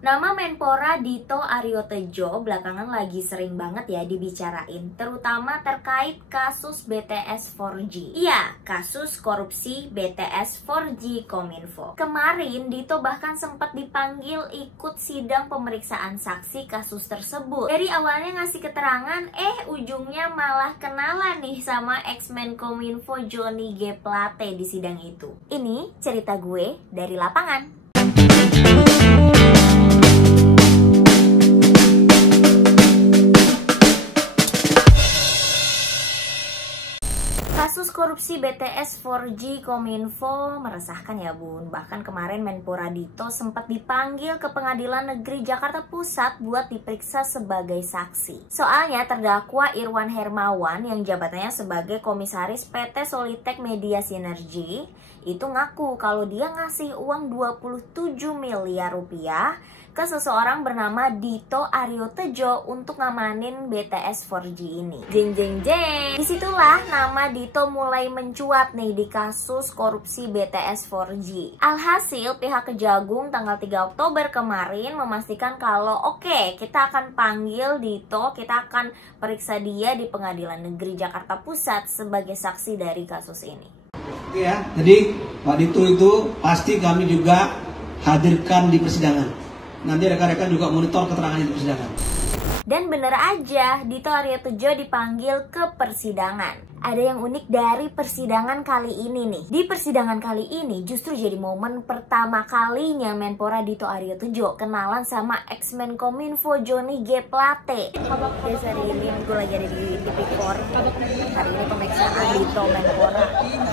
Nama Menpora Dito Aryo Tejo belakangan lagi sering banget ya dibicarain, terutama terkait kasus BTS 4G. Iya, kasus korupsi BTS 4G Kominfo. Kemarin Dito bahkan sempat dipanggil ikut sidang pemeriksaan saksi kasus tersebut. Dari awalnya ngasih keterangan, ujungnya malah kenalan nih sama ex-Menkominfo Johnny G. Plate di sidang itu. Ini cerita gue dari lapangan. Kasus korupsi BTS 4G Kominfo meresahkan ya bun. Bahkan kemarin Menpora Dito sempat dipanggil ke Pengadilan Negeri Jakarta Pusat buat diperiksa sebagai saksi. Soalnya terdakwa Irwan Hermawan yang jabatannya sebagai komisaris PT Solitek Media Sinergi itu ngaku kalau dia ngasih uang 27 miliar rupiah ke seseorang bernama Dito Aryo Tejo untuk ngamanin BTS 4G ini. Jeng jeng jeng. Disitulah nama Dito mulai mencuat nih di kasus korupsi BTS 4G. Alhasil pihak Kejagung tanggal 3 Oktober kemarin memastikan kalau oke, kita akan panggil Dito, kita akan periksa dia di Pengadilan Negeri Jakarta Pusat sebagai saksi dari kasus ini. Ya, jadi Pak Dito itu pasti kami juga hadirkan di persidangan. Nanti rekan-rekan juga monitor keterangannya di persidangan. Dan bener aja, Dito Aryo Tejo dipanggil ke persidangan. Ada yang unik dari persidangan kali ini nih. Di persidangan kali ini justru jadi momen pertama kalinya Menpora Dito Aryo Tejo kenalan sama ex-Menkominfo Johnny G. Plate. Guys, hari ini gue lagi ada di Tipikor. Hari ini pemeriksaan Dito Menpora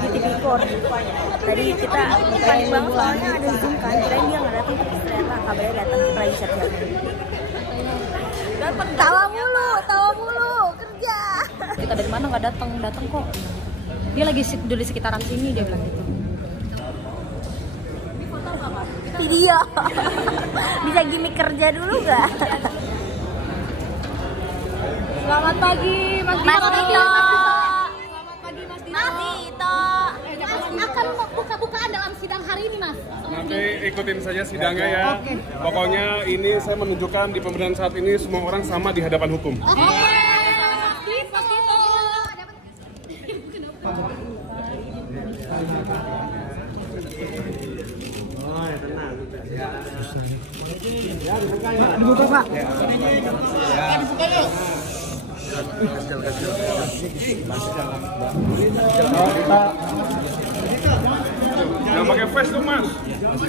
di Tipikor. Tadi kita panik banget soalnya ada Zoom kan. Kirain dia nggak datang, terus ternyata kabarnya datang, kita lagi siap-siap. Tawa mulu kerja. Kita dari mana nggak datang kok. Dia lagi di sekitaran sini, dia bilang gitu. Video. Bisa gimmick kerja dulu gak? Selamat pagi Mas Dito. Selamat pagi Mas Dito. Mas Dito. Akan buka-bukaan dalam sidang hari ini, Mas. Nanti ikutin saja sidangnya ya. Pokoknya ini saya menunjukkan di pemerintahan saat ini semua orang sama di hadapan hukum. Dibuka Pak. Jangan pakai flash tuh Mas.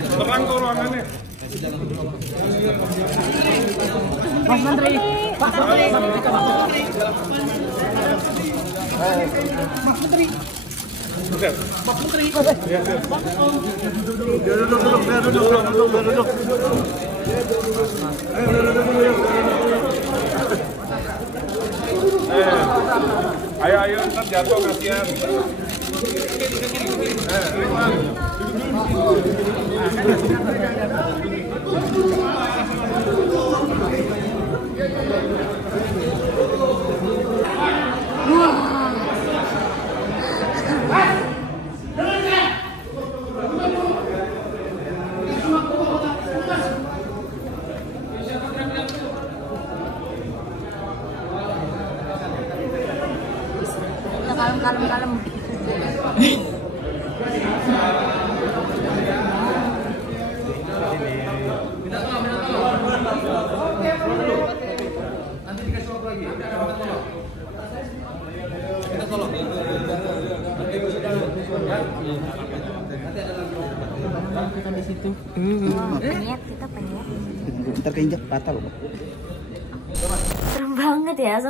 Terang tuh ruangannya. Mas Menteri. Pak Menteri. Bukan. Pak Menteri. Ya, siap. Duduk. Ayo, ntar jatuh kasihan. Ridwan. Kalem. Nanti dikasih waktu lagi. Kita tolong. Kita di situ. Kita penyiar. Ntar keinjak rata loh. Serem banget ya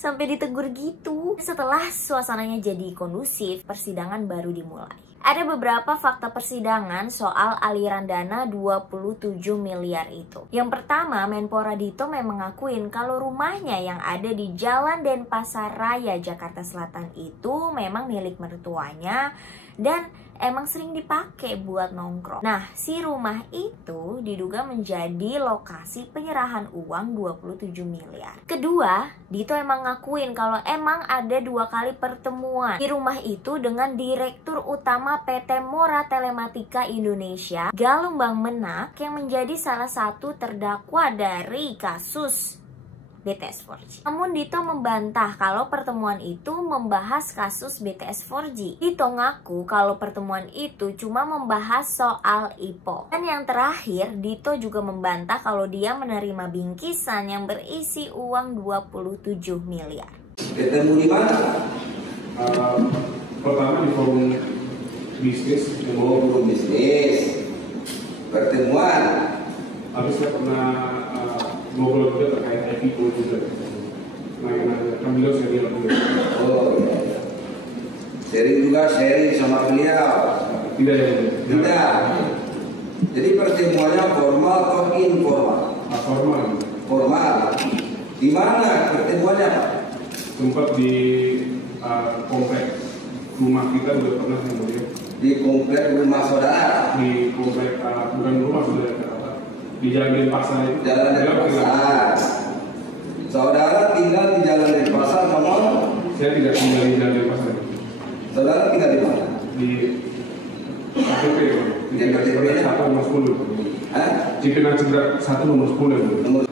sampai ditegur gitu. Setelah suasananya jadi kondusif, persidangan baru dimulai. Ada beberapa fakta persidangan soal aliran dana 27 miliar itu. Yang pertama, Menpora Dito memang ngakuin kalau rumahnya yang ada di Jalan Denpasar Raya, Jakarta Selatan itu memang milik mertuanya dan emang sering dipakai buat nongkrong. Nah, si rumah itu diduga menjadi lokasi penyerahan uang 27 miliar. Kedua, Dito emang ngakuin kalau emang ada 2 kali pertemuan di rumah itu dengan Direktur Utama sama PT Mora Telematika Indonesia, Galumbang Menak, yang menjadi salah satu terdakwa dari kasus BTS 4G. Namun Dito membantah kalau pertemuan itu membahas kasus BTS 4G. Dito ngaku kalau pertemuan itu cuma membahas soal IPO. Dan yang terakhir, Dito juga membantah kalau dia menerima bingkisan yang berisi uang 27 miliar. Ketemu di mana? Pertama di forum bisnis. Forum bisnis. Pertemuan. Tapi saya pernah ngobrol juga terkait IPO juga. Nah, kami saya bilang juga. Oh, iya. Sharing juga, sharing sama beliau. Tidak ya? Tidak. Jadi pertemuannya formal atau informal? Formal. Formal. Di mana pertemuannya, Pak? Sempat di komplek rumah kita juga pernah kemudian. Di komplek rumah saudara. Di komplek bukan rumah saudara. Di Jalan Denpasar itu. Jalan Denpasar. Saudara tinggal di Jalan Denpasar sama? Saya tidak tinggal di Jalan Denpasar. Saudara tinggal di mana? Di KTP, di KTP 1 nomor 10. Hah? Cipinang Cedrak 1 nomor 10.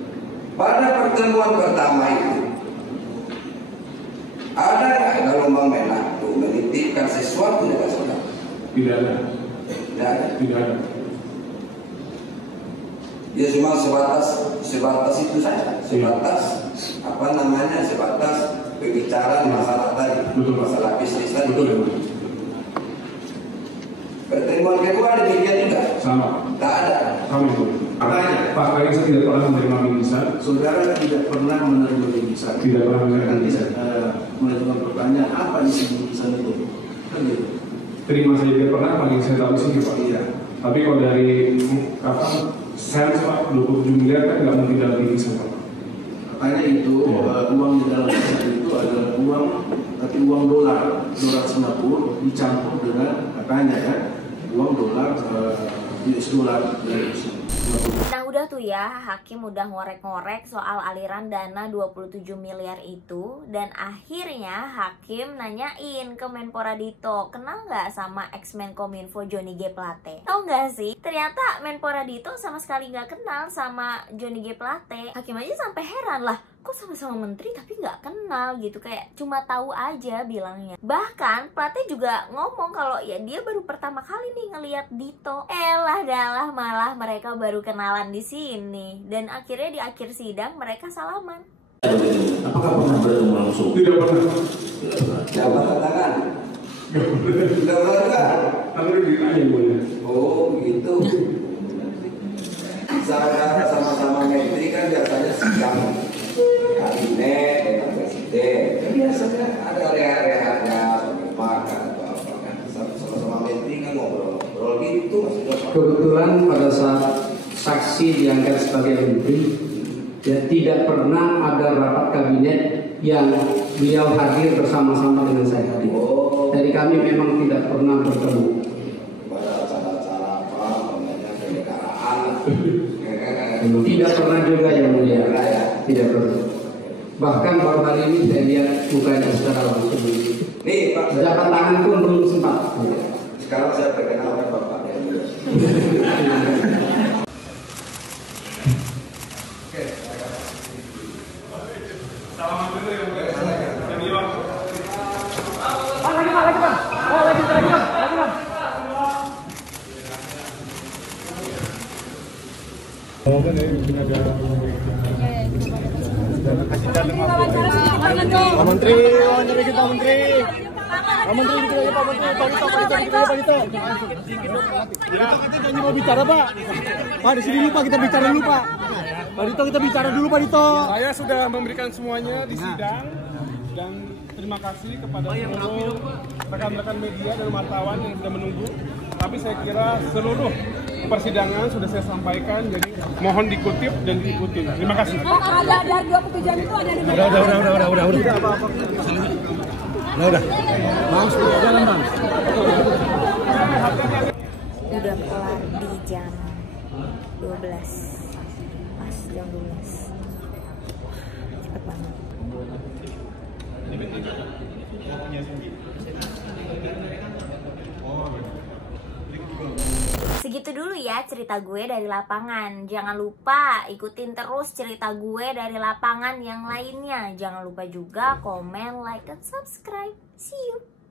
Pada pertemuan pertama itu, ada nggak Galumbang Menak itu menitipkan sesuatu dengan saudara? Tidak ada. Tidak ada. Tidak ada. Dia cuma sebatas itu saja, sebatas sebatas pembicaraan masalah tadi, Betul. masalah bisnis tadi. Betul. Pertemuan kedua demikian juga. Sama. Tak ada. Sama itu. Faktanya saya tidak pernah menerima bingkisan. Saudara tidak pernah menerima bingkisan. Tidak pernah menerima bingkisan. Mengajukan pertanyaan apa isi bingkisan itu? Kan gitu. Terima saja tidak pernah, paling saya tahu sih Pak. Iya. Tapi kalau dari saya Pak 27 miliar kan nggak mungkin dalam bingkisan Pak. Makanya itu uang di dalam bingkisan itu adalah uang, tapi uang dolar Singapura dicampur dengan katanya ya uang dolar US dollar dari Singapura. Nah udah tuh ya, hakim udah ngorek-ngorek soal aliran dana 27 miliar itu. Dan akhirnya hakim nanyain ke Menpora Dito, kenal gak sama ex-Menkominfo Johnny G. Plate? Tau gak sih, ternyata Menpora Dito sama sekali gak kenal sama Johnny G. Plate. Hakim aja sampai heran lah, kok sama-sama menteri tapi gak kenal gitu, kayak cuma tahu aja bilangnya. Bahkan Plate juga ngomong kalau ya dia baru pertama kali nih ngelihat Dito. Dalah malah mereka baru kenalan di sini. Dan akhirnya di akhir sidang mereka salaman. Apakah pernah bertemu langsung? Tidak pernah. Jabat tangan. Tidak pernah. Tapi ditanya boleh. Oh gitu. Saya sama-sama menteri kan biasanya sidang kabinet dengan presiden. Biasanya ada rehat-rehatnya, makan atau apa kan. Sama-sama menteri kan ngobrol gitu maksudnya. Kebetulan pada saat saksi diangkat sebagai menteri, ya tidak pernah ada rapat kabinet yang beliau hadir bersama-sama dengan saya hadir. Dari kami memang tidak pernah bertemu. Pada acara-acara apa namanya kenegaraan. Tidak pernah juga yang mulia, tidak pernah. Bahkan baru hari ini saya lihat mukanya secara langsung. Nih Pak, Jabat tangan pun belum sempat. sekarang saya perkenalkan Bapak yang mulia. Pak Menteri, wawancara kita Pak Menteri. Pak Menteri dikit aja Pak Menteri. Pak Dito. Kita janji mau bicara Pak. Pak di sini dulu Pak, kita bicara dulu Pak. Pak Dito, kita bicara dulu Pak Dito. Saya sudah memberikan semuanya di sidang dan terima kasih kepada seluruh rekan-rekan media dan wartawan yang sudah menunggu. Tapi saya kira seluruh persidangan sudah saya sampaikan, jadi mohon dikutip dan diikuti. Terima kasih. Ada dari 27 itu ada di Udah. Bang, jalan Bang. Udah kelar di jam 12. Pas jam 12. Cepet banget. Segitu dulu ya cerita gue dari lapangan. Jangan lupa ikutin terus cerita gue dari lapangan yang lainnya. Jangan lupa juga komen, like, dan subscribe. See you!